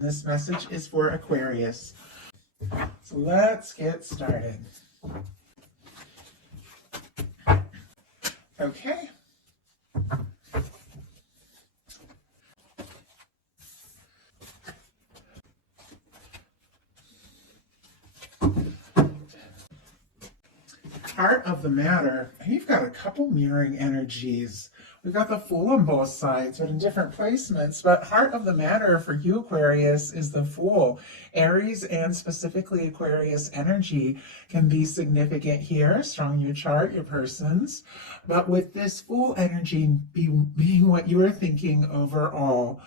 This message is for Aquarius. So let's get started. Okay. Heart of the matter, you've got a couple mirroring energies. We've got the Fool on both sides, but in different placements. But heart of the matter for you, Aquarius, is the Fool. Aries and specifically Aquarius energy can be significant here, strong in your chart, your persons. But with this Fool energy being what you are thinking overall,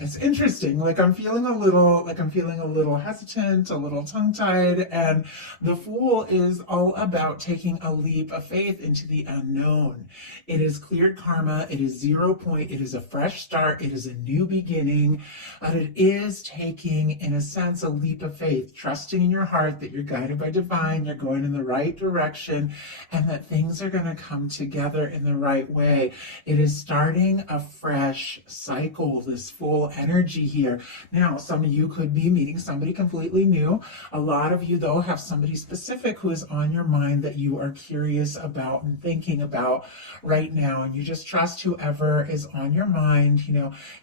it's interesting. I'm feeling a little hesitant, a little tongue-tied, and the Fool is all about taking a leap of faith into the unknown. It is cleared karma, it is 0 point, it is a fresh start, it is a new beginning, but it is taking, in a sense, a leap of faith, trusting in your heart that you're guided by divine, you're going in the right direction, and that things are going to come together in the right way. It is starting a fresh cycle, this Fool energy here. Now, some of you could be meeting somebody completely new. A lot of you, though, have somebody specific who is on your mind that you are curious about and thinking about right now. And you just trust whoever is on your mind,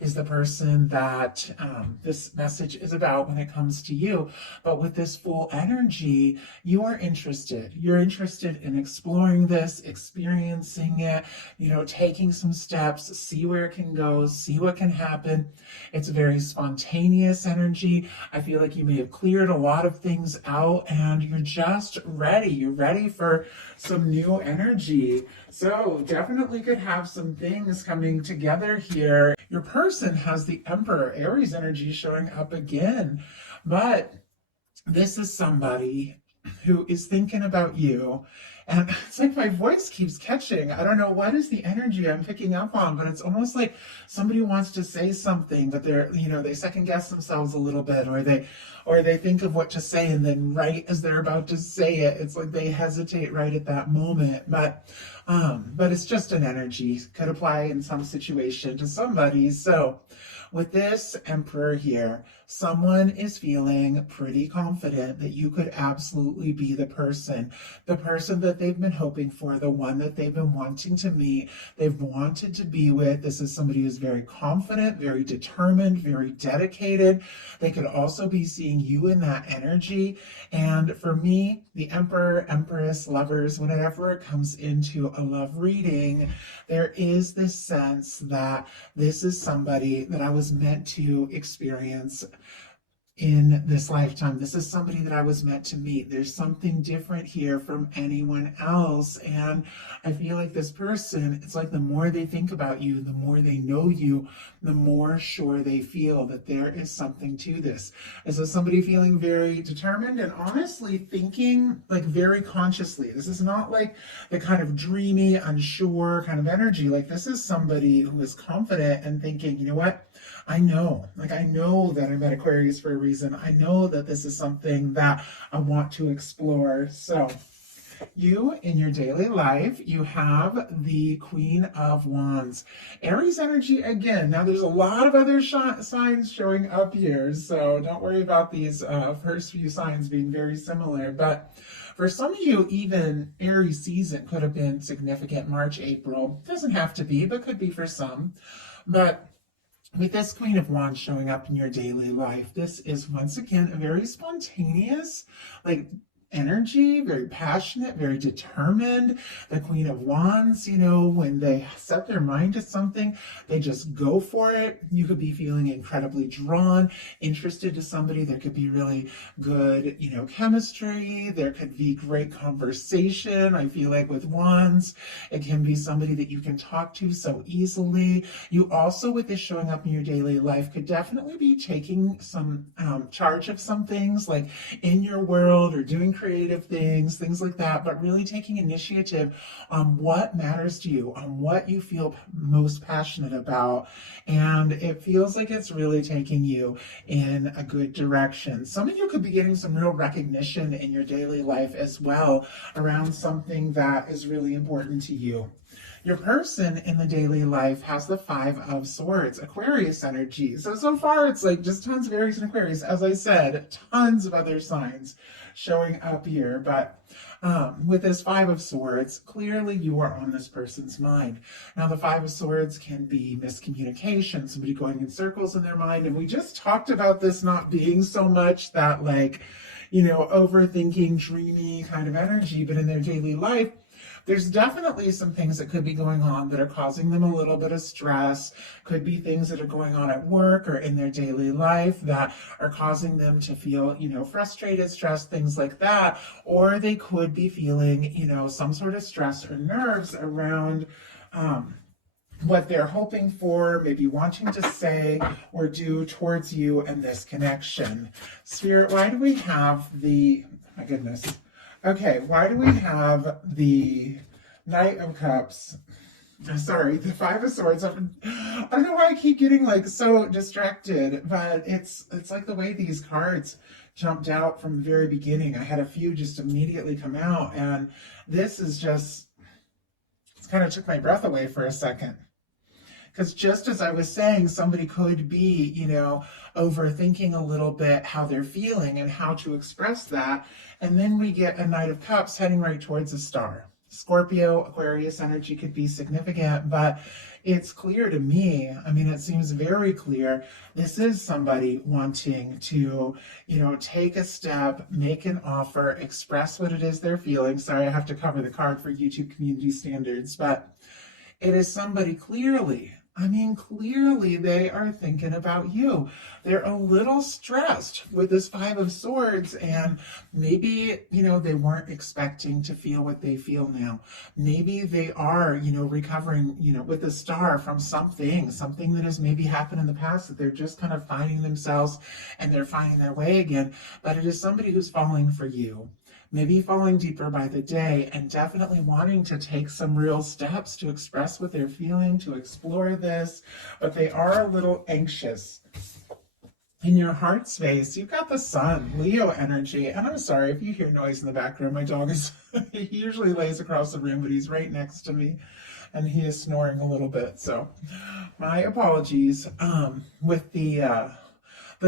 is the person that this message is about when it comes to you. But with this Fool energy, you are interested. You're interested in exploring this, experiencing it, taking some steps, see where it can go, see what can happen. It's a very spontaneous energy. I feel like you may have cleared a lot of things out and you're just ready. You're ready for some new energy. So definitely could have some things coming together here. Your person has the Emperor, Aries energy showing up again. But this is somebody who is thinking about you. And it's like my voice keeps catching. I don't know what is the energy I'm picking up on, but it's almost like somebody wants to say something, but they second guess themselves a little bit, or they think of what to say, and then right as they're about to say it, it's like they hesitate right at that moment. But it's just an energy. Could apply in some situation to somebody. So with this Emperor here, someone is feeling pretty confident that you could absolutely be the person that they've been hoping for, the one that they've been wanting to meet, they've wanted to be with. This is somebody who's very confident, very determined, very dedicated. They could also be seeing you in that energy. And for me, the Emperor, Empress, lovers, whenever it comes into a love reading, there is this sense that this is somebody that I was meant to experience in this lifetime. This is somebody that I was meant to meet. There's something different here from anyone else. And I feel like this person, it's like the more they think about you, the more they know you, the more sure they feel that there is something to this. This is somebody feeling very determined and honestly thinking very consciously. This is not like the kind of dreamy, unsure kind of energy. This is somebody who is confident and thinking, you know what? I know that I'm at Aquarius for a reason. I know that this is something that I want to explore. So you, in your daily life, you have the Queen of Wands. Aries energy again. Now, there's a lot of other signs showing up here, so don't worry about these first few signs being very similar. But for some of you, even Aries season could have been significant March, April. Doesn't have to be, but could be for some. But with this Queen of Wands showing up in your daily life, this is once again a very spontaneous, energy, very passionate, very determined. The Queen of Wands, when they set their mind to something, they just go for it. You could be feeling incredibly drawn, interested to somebody. There could be really good, chemistry. There could be great conversation. I feel like with Wands, it can be somebody that you can talk to so easily. You also, with this showing up in your daily life, could definitely be taking some charge of some things, like in your world, or doing creative things like that, but really taking initiative on what matters to you, on what you feel most passionate about. And it feels like it's really taking you in a good direction. Some of you could be getting some real recognition in your daily life as well around something that is really important to you. Your person in the daily life has the Five of Swords, Aquarius energy. So far it's like just tons of Aries and Aquarius. As I said, tons of other signs showing up here. But with this Five of Swords, clearly you are on this person's mind. Now, the Five of Swords can be miscommunication, somebody going in circles in their mind. And we just talked about this not being so much that like, overthinking, dreamy kind of energy, but in their daily life, there's definitely some things that could be going on that are causing them a little bit of stress. Could be things that are going on at work or in their daily life that are causing them to feel, frustrated, stressed, things like that. Or they could be feeling, some sort of stress or nerves around what they're hoping for, maybe wanting to say or do towards you and this connection. Spirit, why do we have my goodness. Okay, why do we have the Knight of Cups? Sorry, the Five of Swords. I don't know why I keep getting like so distracted, but it's like the way these cards jumped out from the very beginning. I had a few just immediately come out, and this is just, it's kind of took my breath away for a second. Because just as I was saying, somebody could be, overthinking a little bit how they're feeling and how to express that. And then we get a Knight of Cups heading right towards a star. Scorpio, Aquarius energy could be significant, but it's clear to me, it seems very clear, this is somebody wanting to, take a step, make an offer, express what it is they're feeling. Sorry, I have to cover the card for YouTube community standards, but it is somebody clearly they are thinking about you. They're a little stressed with this Five of Swords, and maybe, they weren't expecting to feel what they feel now. Maybe they are, recovering, with the Star from something that has maybe happened in the past that they're just kind of finding themselves and they're finding their way again. But it is somebody who's falling for you. Maybe falling deeper by the day and definitely wanting to take some real steps to express what they're feeling, to explore this, but they are a little anxious. In your heart space, you've got the Sun, Leo energy, and I'm sorry if you hear noise in the background. My dog he usually lays across the room, but he's right next to me, and he is snoring a little bit, so my apologies. With the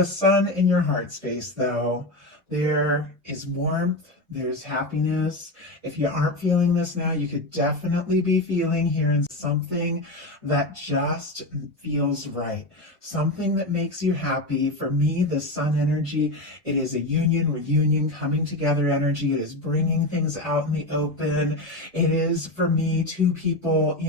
Sun in your heart space, though, there is warmth, there's happiness. If you aren't feeling this now, you could definitely be feeling here in something that just feels right. Something that makes you happy. For me, the Sun energy, it is a union, reunion, coming together energy. It is bringing things out in the open. It is, for me, two people,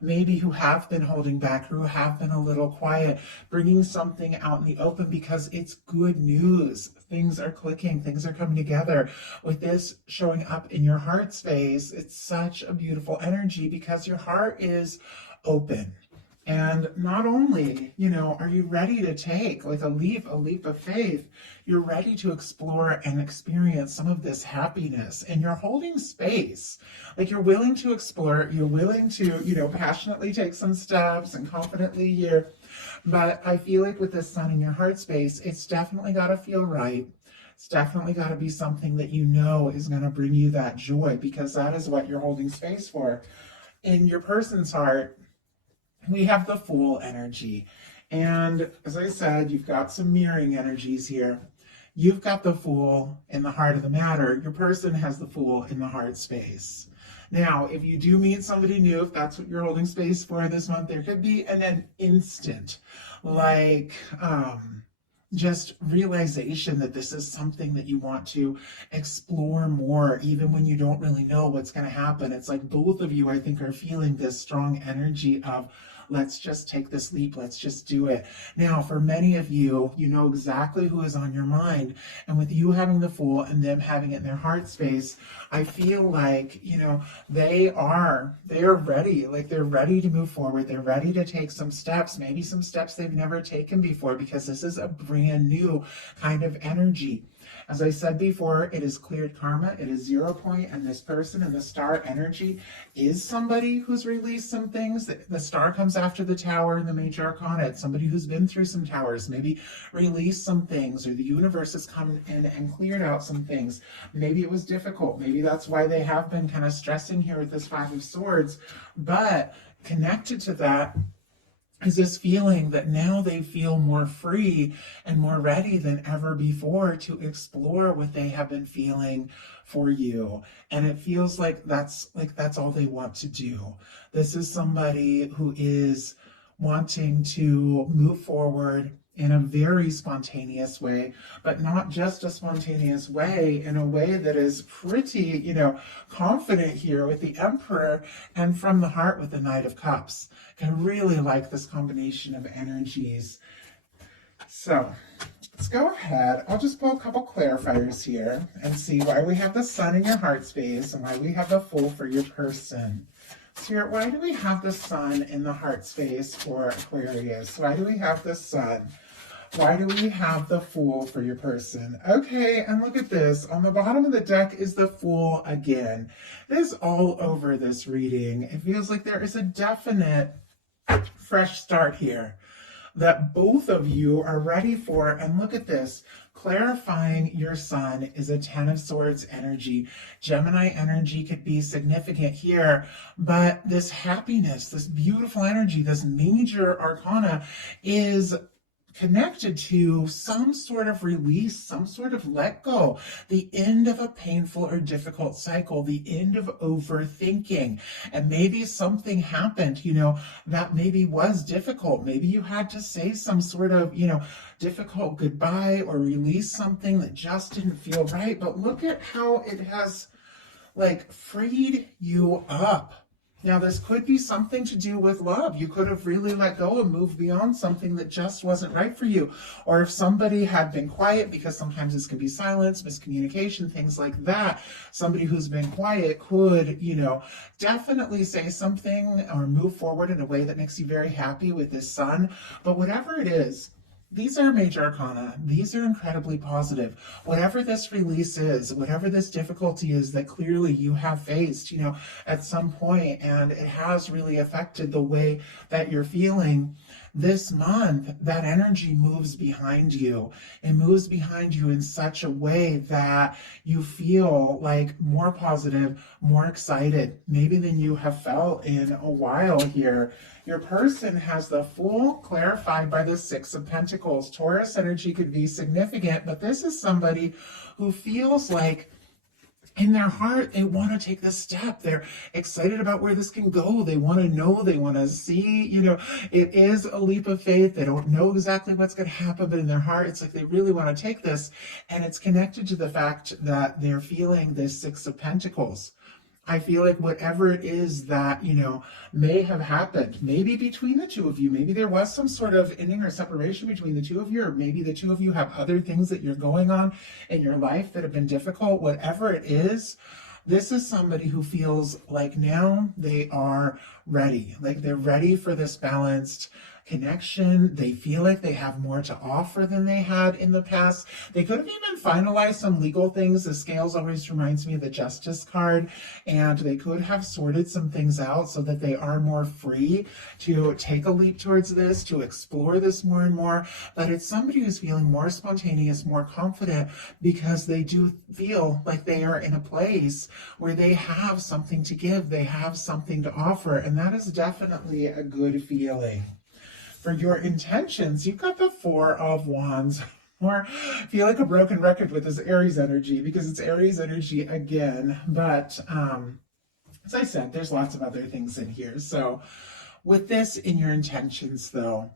maybe who have been holding back, who have been a little quiet, bringing something out in the open because it's good news. Things are clicking, things are coming together. With this showing up in your heart space, it's such a beautiful energy because your heart is open. And not only, are you ready to take like a leap of faith, you're ready to explore and experience some of this happiness, and you're holding space. Like you're willing to explore, you're willing to, passionately take some steps and confidently here. But I feel like with this Sun in your heart space, it's definitely got to feel right. It's definitely got to be something that is going to bring you that joy, because that is what you're holding space for. In your person's heart, we have the Fool energy. And as I said, you've got some mirroring energies here. You've got the Fool in the heart of the matter. Your person has the Fool in the heart space. Now, if you do meet somebody new, if that's what you're holding space for this month, there could be an instant, like, just realization that this is something that you want to explore more, even when you don't really know what's going to happen. It's like both of you, I think, are feeling this strong energy of, let's just take this leap. Let's just do it. Now, for many of you, you know exactly who is on your mind. And with you having the Fool and them having it in their heart space, I feel like, they are ready. Like they're ready to move forward. They're ready to take some steps, maybe some steps they've never taken before, because this is a brand new kind of energy. As I said before, it is cleared karma, it is 0 point, and this person in the star energy is somebody who's released some things. The star comes after the tower in the major arcana. It's somebody who's been through some towers, maybe released some things, or the universe has come in and cleared out some things. Maybe it was difficult. Maybe that's why they have been kind of stressing here with this Five of Swords. But connected to that is this feeling that now they feel more free and more ready than ever before to explore what they have been feeling for you. And it feels like that's all they want to do. This is somebody who is wanting to move forward in a very spontaneous way, but not just a spontaneous way, in a way that is pretty, confident here with the Emperor, and from the heart with the Knight of Cups. I really like this combination of energies. So let's go ahead. I'll just pull a couple clarifiers here and see why we have the Sun in your heart space and why we have the Fool for your person. Spirit, why do we have the Sun in the heart space for Aquarius? Why do we have the Sun? Why do we have the Fool for your person? Okay, and look at this. On the bottom of the deck is the Fool again. It is all over this reading. It feels like there is a definite fresh start here that both of you are ready for. And look at this. Clarifying your Sun is a 10 of Swords energy. Gemini energy could be significant here, but this happiness, this beautiful energy, this major arcana is connected to some sort of release, some sort of let go, the end of a painful or difficult cycle, the end of overthinking. And maybe something happened, that maybe was difficult. Maybe you had to say some sort of, difficult goodbye or release something that just didn't feel right. But look at how it has freed you up. Now, this could be something to do with love. You could have really let go and moved beyond something that just wasn't right for you. Or if somebody had been quiet, because sometimes this can be silence, miscommunication, things like that. Somebody who's been quiet could, definitely say something or move forward in a way that makes you very happy with this Sun. But whatever it is, these are major arcana. These are incredibly positive. Whatever this release is, whatever this difficulty is that clearly you have faced, at some point, and it has really affected the way that you're feeling, this month, that energy moves behind you. It moves behind you in such a way that you feel like more positive, more excited, maybe than you have felt in a while here. Your person has the Fool clarified by the Six of Pentacles. Taurus energy could be significant, but this is somebody who feels like in their heart, they want to take this step. They're excited about where this can go. They want to know, they want to see, it is a leap of faith. They don't know exactly what's going to happen, but in their heart, it's like they really want to take this. And it's connected to the fact that they're feeling this Six of Pentacles. I feel like whatever it is that, may have happened, maybe between the two of you, maybe there was some sort of ending or separation between the two of you, or maybe the two of you have other things that you're going on in your life that have been difficult. Whatever it is, this is somebody who feels like now they are ready, like they're ready for this balanced connection. They feel like they have more to offer than they had in the past. They could have even finalized some legal things. The Scales always reminds me of the Justice card, and they could have sorted some things out so that they are more free to take a leap towards this, to explore this more and more. But it's somebody who's feeling more spontaneous, more confident, because they do feel like they are in a place where they have something to give, they have something to offer, and that is definitely a good feeling. For your intentions, you've got the Four of Wands. Or feel like a broken record with this Aries energy, because it's Aries energy again. But as I said, there's lots of other things in here. So with this in your intentions, though,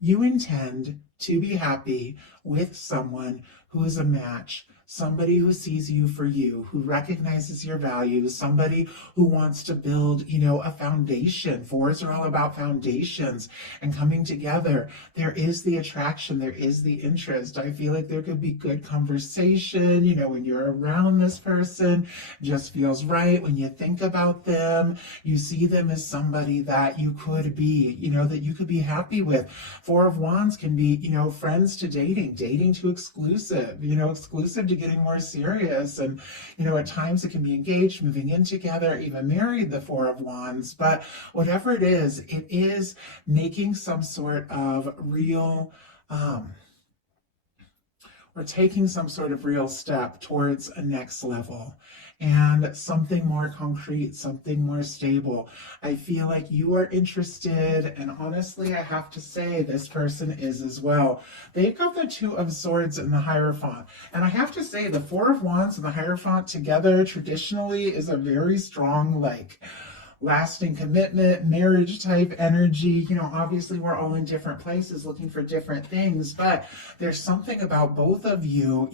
you intend to be happy with someone who is a match, somebody who sees you for you, who recognizes your values, somebody who wants to build, a foundation. Fours are all about foundations and coming together. There is the attraction, there is the interest. I feel like there could be good conversation, when you're around this person, just feels right. When you think about them, you see them as somebody that you could be, that you could be happy with. Four of Wands can be, friends to dating, dating to exclusive, exclusive to getting more serious. And, at times it can be engaged, moving in together, even married, the Four of Wands. But whatever it is making some sort of real, we're taking some sort of real step towards a next level and something more concrete, something more stable. I feel like you are interested, and honestly, I have to say this person is as well. They've got the Two of Swords and the Hierophant. And I have to say the Four of Wands and the Hierophant together traditionally is a very strong, lasting commitment, marriage type energy. Obviously we're all in different places looking for different things, but there's something about both of you,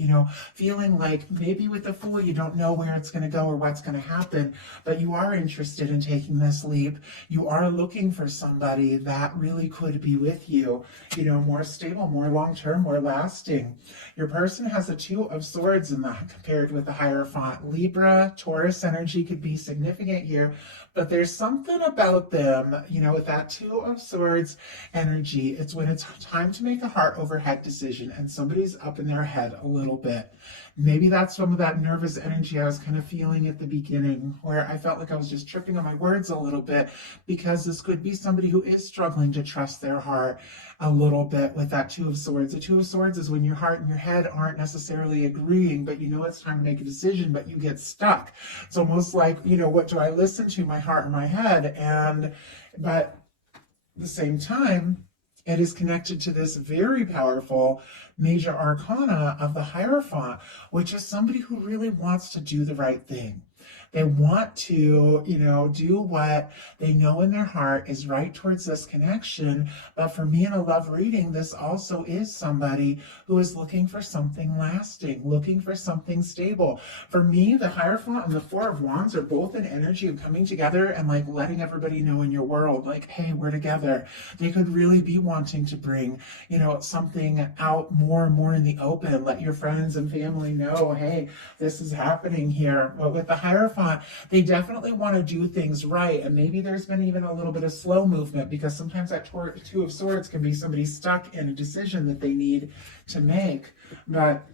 feeling like maybe with the Fool, you don't know where it's going to go or what's going to happen, but you are interested in taking this leap. You are looking for somebody that really could be with you, more stable, more long-term, more lasting. Your person has a Two of Swords in that compared with the Hierophant. Libra, Taurus energy could be significant here, but there's something about them, with that Two of Swords energy. It's when it's time to make a heart over head decision and somebody's up in their head a little bit. Maybe that's some of that nervous energy I was kind of feeling at the beginning, where I felt like I was just tripping on my words a little bit, because this could be somebody who is struggling to trust their heart a little bit with that Two of Swords. The Two of Swords is when your heart and your head aren't necessarily agreeing, but it's time to make a decision, but you get stuck. It's almost like, what do I listen to, my heart or my head? But at the same time, it is connected to this very powerful major arcana of the Hierophant, which is somebody who really wants to do the right thing. They want to, do what they know in their heart is right towards this connection. But for me in a love reading, this also is somebody who is looking for something lasting, looking for something stable. For me, the Hierophant and the Four of Wands are both an energy of coming together and letting everybody know in your world, hey, we're together. They could really be wanting to bring, something out more and more in the open. Let your friends and family know, hey, this is happening here. But with the Hierophant, they definitely want to do things right. And maybe there's been even a little bit of slow movement, because sometimes that Two of Swords can be somebody stuck in a decision that they need to make. But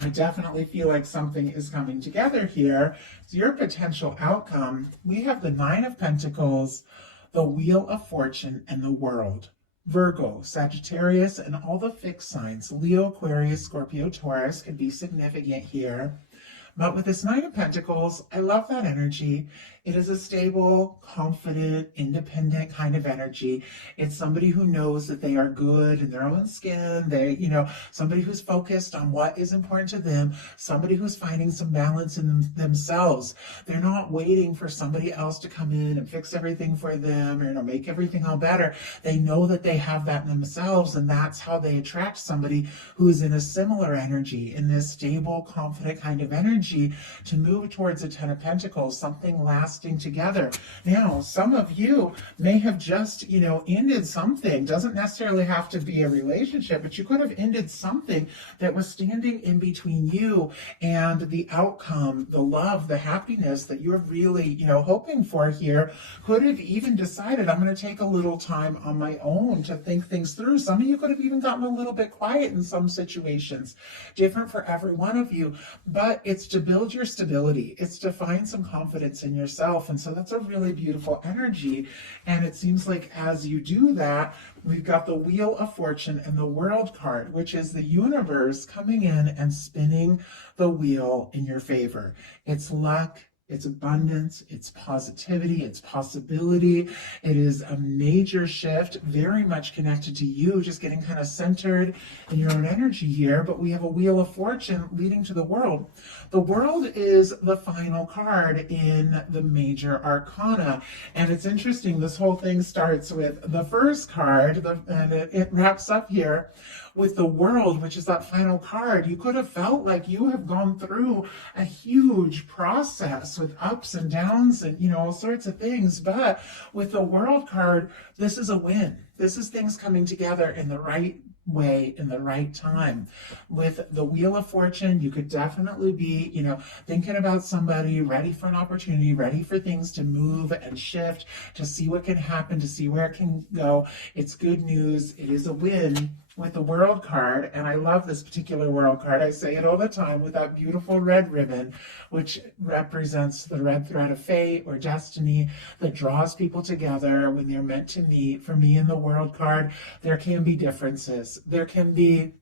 I definitely feel like something is coming together here. So your potential outcome, we have the Nine of Pentacles, the Wheel of Fortune, and the World. Virgo, Sagittarius, and all the fixed signs, Leo, Aquarius, Scorpio, Taurus, could be significant here. But with this Nine of Pentacles, I love that energy. It is a stable, confident, independent kind of energy. It's somebody who knows that they are good in their own skin. Somebody who's focused on what is important to them. Somebody who's finding some balance in themselves. They're not waiting for somebody else to come in and fix everything for them or make everything all better. They know that they have that in themselves, and that's how they attract somebody who is in a similar energy, in this stable, confident kind of energy, to move towards a Ten of Pentacles, something lasting together. Now, some of you may have just, ended something. Doesn't necessarily have to be a relationship, but you could have ended something that was standing in between you and the outcome, the love, the happiness that you're really, hoping for here. Could have even decided, I'm going to take a little time on my own to think things through. Some of you could have even gotten a little bit quiet in some situations. Different for every one of you, but it's to build your stability. It's to find some confidence in yourself. And so that's a really beautiful energy. And it seems like as you do that, we've got the Wheel of Fortune and the World card, which is the universe coming in and spinning the wheel in your favor. It's luck. It's abundance, it's positivity, it's possibility. It is a major shift, very much connected to you, just getting kind of centered in your own energy here. But we have a Wheel of Fortune leading to the World. The World is the final card in the major arcana. And it's interesting, this whole thing starts with the first card, and it wraps up here with the World, which is that final card, you could have felt like you have gone through a huge process with ups and downs and, all sorts of things. But with the World card, this is a win. This is things coming together in the right way in the right time. With the Wheel of Fortune, you could definitely be, thinking about somebody, ready for an opportunity, ready for things to move and shift, to see what can happen, to see where it can go. It's good news. It is a win with the World card, and I love this particular World card. I say it all the time, with that beautiful red ribbon, which represents the red thread of fate or destiny that draws people together when they're meant to meet. For me, in the World card, there can be differences. There can be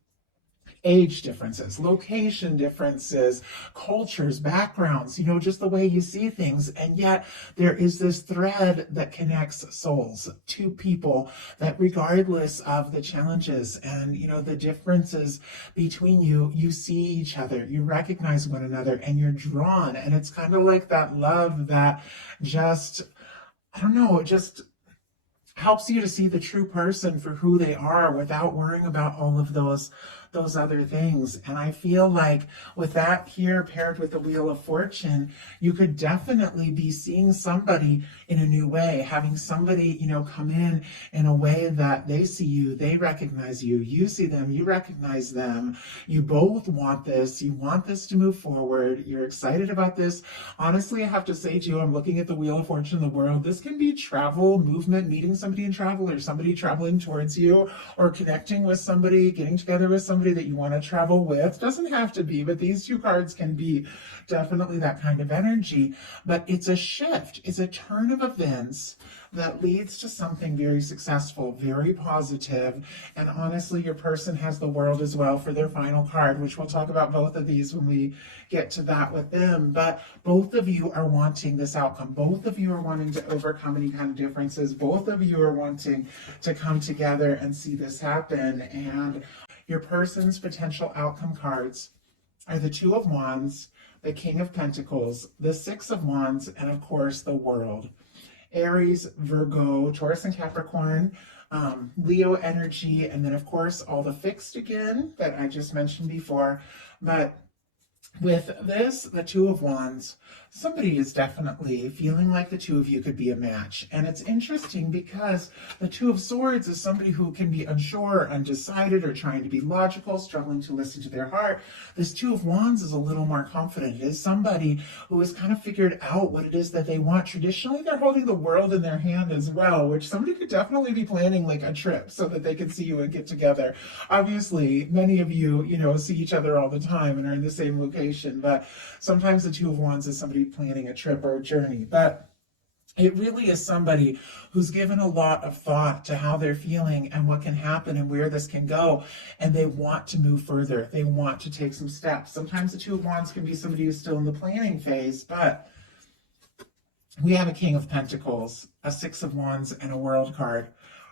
age differences, location differences, cultures, backgrounds, just the way you see things. And yet there is this thread that connects souls, two people, that regardless of the challenges and, the differences between you, you see each other, you recognize one another, and you're drawn. And it's kind of like that love that just, I don't know, it just helps you to see the true person for who they are without worrying about all of those other things. And I feel like with that here paired with the Wheel of Fortune, you could definitely be seeing somebody in a new way, having somebody, come in a way that they see you, they recognize you, you see them, you recognize them. You both want this. You want this to move forward. You're excited about this. Honestly, I have to say to you, I'm looking at the Wheel of Fortune in the World. This can be travel, movement, meeting somebody in travel, or somebody traveling towards you, or connecting with somebody, getting together with somebody that you want to travel with. Doesn't have to be, but these two cards can be definitely that kind of energy. But it's a shift. It's a turn of events that leads to something very successful, very positive. And honestly, your person has the World as well for their final card, which we'll talk about both of these when we get to that with them. But both of you are wanting this outcome. Both of you are wanting to overcome any kind of differences. Both of you are wanting to come together and see this happen. And your person's potential outcome cards are the Two of Wands, the King of Pentacles, the Six of Wands, and of course the World. Aries, Virgo, Taurus, and Capricorn, Leo energy, and then of course all the fixed again that I just mentioned before. But with this, the Two of Wands, somebody is definitely feeling like the two of you could be a match. And it's interesting because the Two of Swords is somebody who can be unsure, undecided, or trying to be logical, struggling to listen to their heart. This Two of Wands is a little more confident. It is somebody who has kind of figured out what it is that they want. Traditionally, they're holding the world in their hand as well, which somebody could definitely be planning like a trip so that they can see you and get together. Obviously, many of you, see each other all the time and are in the same location, but sometimes the Two of Wands is somebody planning a trip or a journey. But it really is somebody who's given a lot of thought to how they're feeling and what can happen and where this can go. And they want to move further. They want to take some steps. Sometimes the Two of Wands can be somebody who's still in the planning phase, but we have a King of Pentacles, a Six of Wands, and a World card.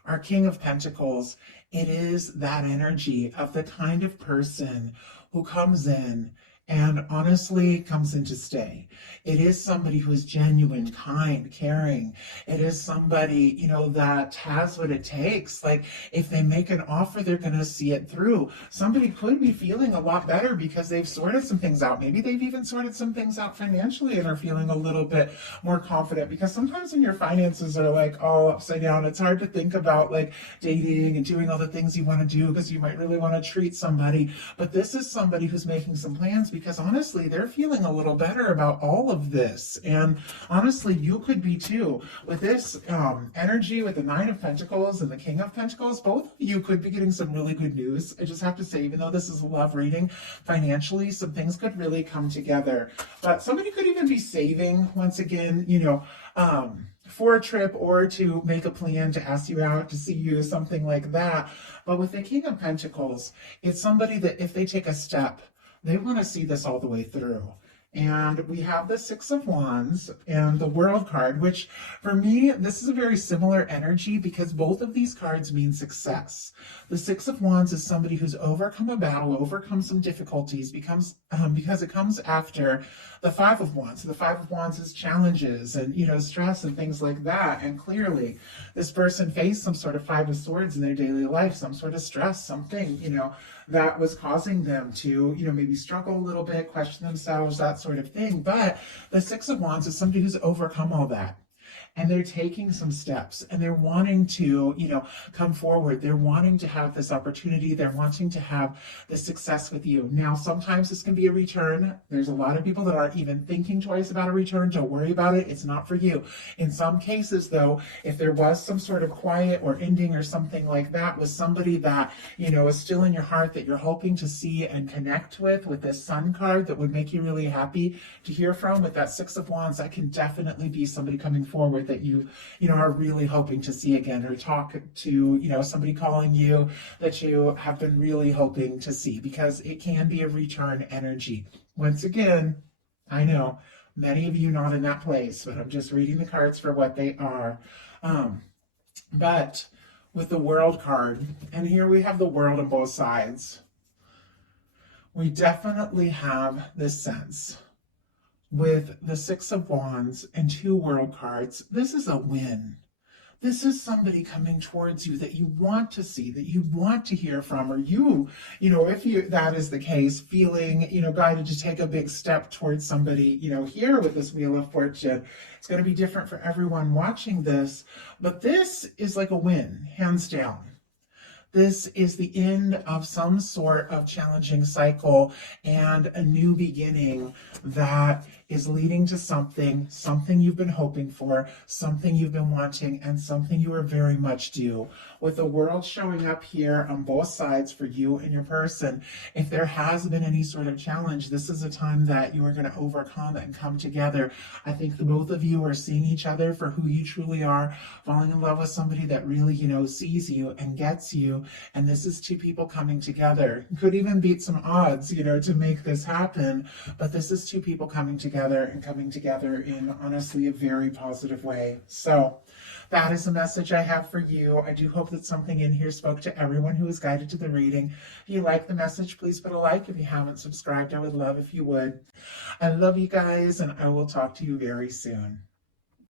Our King of Pentacles, it is that energy of the kind of person who comes in and honestly comes in to stay. It is somebody who is genuine, kind, caring. It is somebody, that has what it takes. Like, if they make an offer, they're going to see it through. Somebody could be feeling a lot better because they've sorted some things out. Maybe they've even sorted some things out financially and are feeling a little bit more confident, because sometimes when your finances are like all upside down, it's hard to think about like dating and doing all the things you want to do because you might really want to treat somebody. But this is somebody who's making some plans because honestly, they're feeling a little better about all of this. And honestly, you could be too. With this energy with the Nine of Pentacles and the King of Pentacles, both of you could be getting some really good news. I just have to say, even though this is a love reading, financially, some things could really come together. But somebody could even be saving, once again, for a trip or to make a plan to ask you out, to see you, something like that. But with the King of Pentacles, it's somebody that if they take a step, they want to see this all the way through. And we have the Six of Wands and the World card, which for me, this is a very similar energy because both of these cards mean success. The Six of Wands is somebody who's overcome a battle, overcome some difficulties, because it comes after the Five of Wands. So the Five of Wands is challenges and, stress and things like that. And clearly, this person faced some sort of Five of Swords in their daily life, some sort of stress, something, that was causing them to, maybe struggle a little bit, question themselves, that sort of thing. But the Six of Wands is somebody who's overcome all that. And they're taking some steps and they're wanting to, come forward. They're wanting to have this opportunity. They're wanting to have this success with you. Now, sometimes this can be a return. There's a lot of people that aren't even thinking twice about a return. Don't worry about it. It's not for you. In some cases, though, if there was some sort of quiet or ending or something like that with somebody that, is still in your heart that you're hoping to see and connect with this Sun card that would make you really happy to hear from with that Six of Wands, that can definitely be somebody coming forward that you are really hoping to see again, or talk to, somebody calling you that you have been really hoping to see, because it can be a return energy. Once again, I know many of you not in that place, but I'm just reading the cards for what they are. But with the World card, and here we have the World on both sides, we definitely have this sense. With the Six of Wands and two World cards, this is a win. This is somebody coming towards you that you want to see, that you want to hear from, or if that is the case, feeling, guided to take a big step towards somebody, here with this Wheel of Fortune. It's going to be different for everyone watching this, but this is like a win, hands down. This is the end of some sort of challenging cycle and a new beginning that is leading to something you've been hoping for, something you've been wanting, and something you are very much due. With the World showing up here on both sides for you and your person, if there has been any sort of challenge, this is a time that you are going to overcome and come together. I think the both of you are seeing each other for who you truly are, falling in love with somebody that really, sees you and gets you. And this is two people coming together. Could even beat some odds, to make this happen. But this is two people coming together in honestly a very positive way. So that is the message I have for you. I do hope that something in here spoke to everyone who was guided to the reading. If you like the message, please put a like. If you haven't subscribed, I would love if you would. I love you guys, and I will talk to you very soon.